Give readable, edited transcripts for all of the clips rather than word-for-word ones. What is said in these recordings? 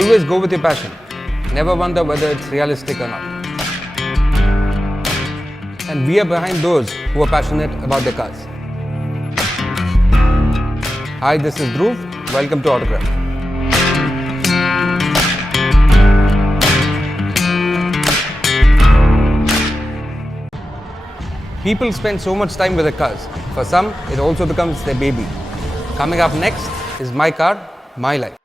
Always go with your passion. Never wonder whether it's realistic or not. And we are behind those who are passionate about their cars. Hi, this is Dhruv. Welcome to Autograph. People spend so much time with their cars. For some, it also becomes their baby. Coming up next is My Car, My Life.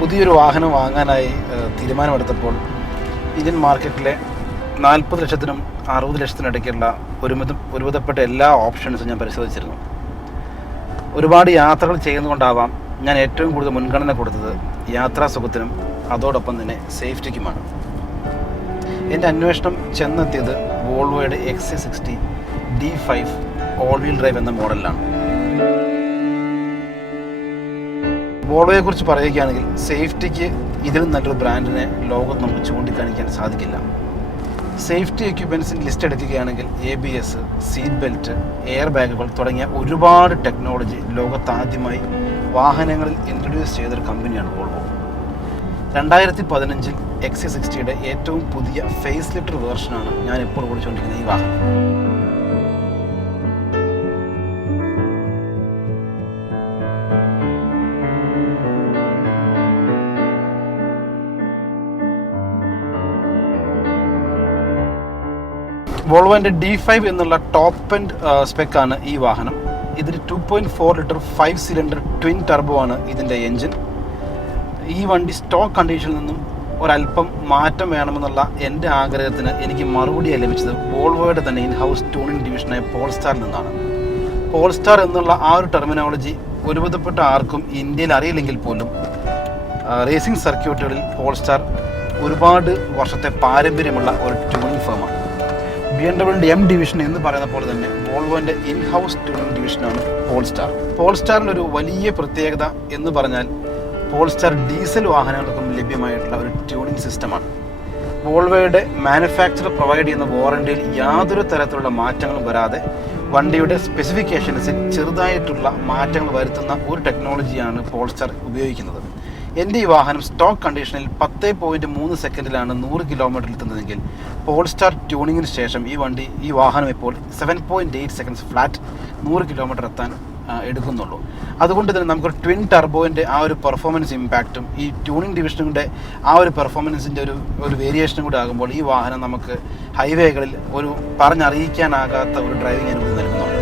പുതിയൊരു വാഹനം വാങ്ങാനായി തീരുമാനമെടുത്തപ്പോൾ Indian മാർക്കറ്റിലെ 40 ലക്ഷത്തിനും 60 ലക്ഷത്തിനും ഇടയ്ക്കുള്ള ഒരുവിധപ്പെട്ട എല്ലാ ഓപ്ഷൻസും ഞാൻ പരിശോധിച്ചിരുന്നു. ഒരുപാട് യാത്രകൾ ചെയ്യുന്നതുകൊണ്ടാവാം ഞാൻ ഏറ്റവും കൂടുതൽ മുൻഗണന കൊടുത്തത് യാത്രാ സുഖത്തിനും അതോടൊപ്പം തന്നെ സേഫ്റ്റിക്കുമാണ്. എൻ്റെ അന്വേഷണം ചെന്നെത്തിയത് വോൾവോയുടെ XC60 D5 all wheel drive എന്ന മോഡലിലാണ്. വോൾവോയെക്കുറിച്ച് പറയുകയാണെങ്കിൽ സേഫ്റ്റിക്ക് ഇതിലും നല്ലൊരു ബ്രാൻഡിനെ ലോകത്ത് നമുക്ക് ചൂണ്ടിക്കാണിക്കാൻ സാധിക്കില്ല. സേഫ്റ്റി എക്യുപ്മെൻറ്റ്സിൻ്റെ ലിസ്റ്റ് എടുക്കുകയാണെങ്കിൽ ABS, സീറ്റ് ബെൽറ്റ്, എയർ ബാഗുകൾ തുടങ്ങിയ ഒരുപാട് ടെക്നോളജി ലോകത്താദ്യമായി വാഹനങ്ങളിൽ ഇൻട്രൊഡ്യൂസ് ചെയ്തൊരു കമ്പനിയാണ് വോൾവോ. 2015 XC60യുടെ ഏറ്റവും പുതിയ ഫേസ് ലിഫ്റ്റ് വേർഷനാണ് ഞാൻ ഇപ്പോൾ ഓടിച്ചുകൊണ്ടിരിക്കുന്ന ഈ വാഹനം. വോൾവോൻ്റെ D5 എന്നുള്ള ടോപ്പ് എൻഡ് സ്പെക്കാണ് ഈ വാഹനം. ഇതിന് 2.4 ലിറ്റർ 5 സിലിണ്ടർ ട്വിൻ ടർബോ ആണ് ഇതിൻ്റെ എൻജിൻ. ഈ വണ്ടി സ്റ്റോക്ക് കണ്ടീഷനിൽ നിന്നും ഒരല്പം മാറ്റം വേണമെന്നുള്ള എൻ്റെ ആഗ്രഹത്തിന് എനിക്ക് മറുപടിയായി ലഭിച്ചത് വോൾവോയുടെ തന്നെ ഇൻ ഹൗസ് ട്യൂണിംഗ് ഡിവിഷനായ പോൾസ്റ്റാറിൽ നിന്നാണ്. പോൾസ്റ്റാർ എന്നുള്ള ആ ഒരു ടെർമിനോളജി ഒരുവിധപ്പെട്ട ആർക്കും ഇന്ത്യയിൽ അറിയില്ലെങ്കിൽ പോലും റേസിംഗ് സർക്യൂട്ടുകളിൽ പോൾസ്റ്റാർ ഒരുപാട് വർഷത്തെ പാരമ്പര്യമുള്ള ഒരു ട്യൂണിംഗ് ഫേമാണ്. BMW M ഡിവിഷൻ എന്ന് പറയുന്ന പോലെ തന്നെ വോൾവോൻ്റെ ഇൻ ഹൗസ് ട്യൂണിംഗ് ഡിവിഷനാണ് പോൾസ്റ്റാർ. പോൾസ്റ്റാറിൻ്റെ ഒരു വലിയ പ്രത്യേകത എന്ന് പറഞ്ഞാൽ പോൾസ്റ്റാർ ഡീസൽ വാഹനങ്ങൾക്കും ലഭ്യമായിട്ടുള്ള ഒരു ട്യൂണിംഗ് സിസ്റ്റമാണ്. വോൾവോയുടെ മാനുഫാക്ചർ പ്രൊവൈഡ് ചെയ്യുന്ന വാറണ്ടിയിൽ യാതൊരു തരത്തിലുള്ള മാറ്റങ്ങളും വരാതെ വണ്ടിയുടെ സ്പെസിഫിക്കേഷൻസിൽ ചെറുതായിട്ടുള്ള മാറ്റങ്ങൾ വരുത്തുന്ന ഒരു ടെക്നോളജിയാണ് പോൾസ്റ്റാർ ഉപയോഗിക്കുന്നത്. എൻ്റെ ഈ വാഹനം സ്റ്റോക്ക് കണ്ടീഷനിൽ 10.3 സെക്കൻഡിലാണ് 100 കിലോമീറ്ററിൽ എത്തുന്നതെങ്കിൽ പോൾസ്റ്റാർ ട്യൂണിങ്ങിന് ശേഷം ഈ വാഹനം ഇപ്പോൾ 7.8 സെക്കൻഡ്സ് ഫ്ലാറ്റ് 100 കിലോമീറ്റർ എത്താൻ എടുക്കുന്നുള്ളൂ. അതുകൊണ്ട് തന്നെ നമുക്കൊരു ട്വിൻ ടർബോൻ്റെ ആ ഒരു പെർഫോമൻസ് ഇമ്പാക്റ്റും ഈ ട്യൂണിംഗ് ഡിവിഷനിൻ്റെ ആ ഒരു പെർഫോമൻസിൻ്റെ ഒരു വേരിയേഷനും കൂടെ ആകുമ്പോൾ ഈ വാഹനം നമുക്ക് ഹൈവേകളിൽ ഒരു പറഞ്ഞറിയിക്കാനാകാത്ത ഒരു ഡ്രൈവിംഗ് അനുഭവം നൽകുന്നുണ്ട്.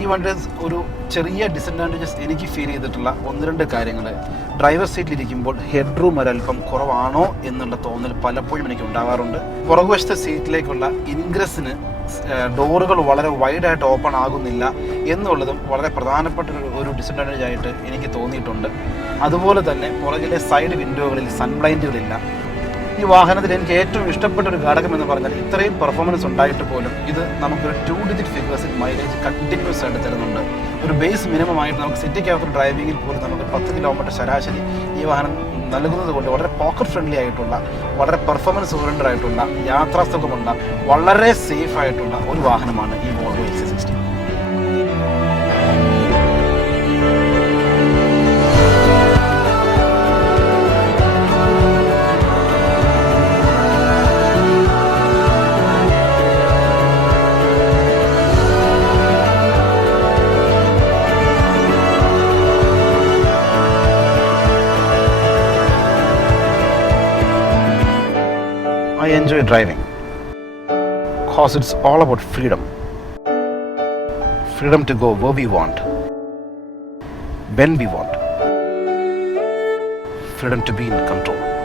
ഈ വണ്ടിയുടെ ഒരു ചെറിയ ഡിസഡ്വാൻറ്റേജസ് എനിക്ക് ഫീൽ ചെയ്തിട്ടുള്ള 1-2 കാര്യങ്ങൾ, ഡ്രൈവർ സീറ്റിലിരിക്കുമ്പോൾ ഹെഡ് റൂം ഒരല്പം കുറവാണോ എന്നുള്ള തോന്നൽ പലപ്പോഴും എനിക്ക് ഉണ്ടാവാറുണ്ട്. പുറകുവശത്തെ സീറ്റിലേക്കുള്ള ഇൻഗ്രസിന് ഡോറുകൾ വളരെ വൈഡായിട്ട് ഓപ്പൺ ആകുന്നില്ല എന്നുള്ളതും വളരെ പ്രധാനപ്പെട്ട ഒരു ഡിസഡ്വാൻറ്റേജ് ആയിട്ട് എനിക്ക് തോന്നിയിട്ടുണ്ട്. അതുപോലെ തന്നെ പുറകിലെ സൈഡ് വിൻഡോകളിൽ സൺബ്ലൈൻഡുകളില്ല. ഈ വാഹനത്തിൽ എനിക്ക് ഏറ്റവും ഇഷ്ടപ്പെട്ട ഒരു ഘടകം എന്ന് പറഞ്ഞാൽ ഇത്രയും പെർഫോമൻസ് ഉണ്ടായിട്ട് പോലും ഇത് നമുക്കൊരു 2 ഡിജിറ്റ് ഫിഗേഴ്സിൽ മൈലേജ് കണ്ടിന്യൂസ് ആയിട്ട് തരുന്നുണ്ട്. ഒരു ബേസ് മിനിമം ആയിട്ട് നമുക്ക് സിറ്റിക്കകത്ത് ഡ്രൈവിങ്ങിൽ പോലും നമുക്ക് 10 കിലോമീറ്റർ ശരാശരി ഈ വാഹനം നൽകുന്നത് കൊണ്ട് വളരെ പോക്കറ്റ് ഫ്രണ്ട്ലി ആയിട്ടുള്ള, വളരെ പെർഫോമൻസ് ഓറിയൻറ്റഡ് ആയിട്ടുള്ള, യാത്രാസുഖമുള്ള, വളരെ സേഫ് ആയിട്ടുള്ള ഒരു വാഹനമാണ് ഈ Volvo XC60. I enjoy driving because it's all about freedom. Freedom to go where we want, when we want. Freedom to be in control.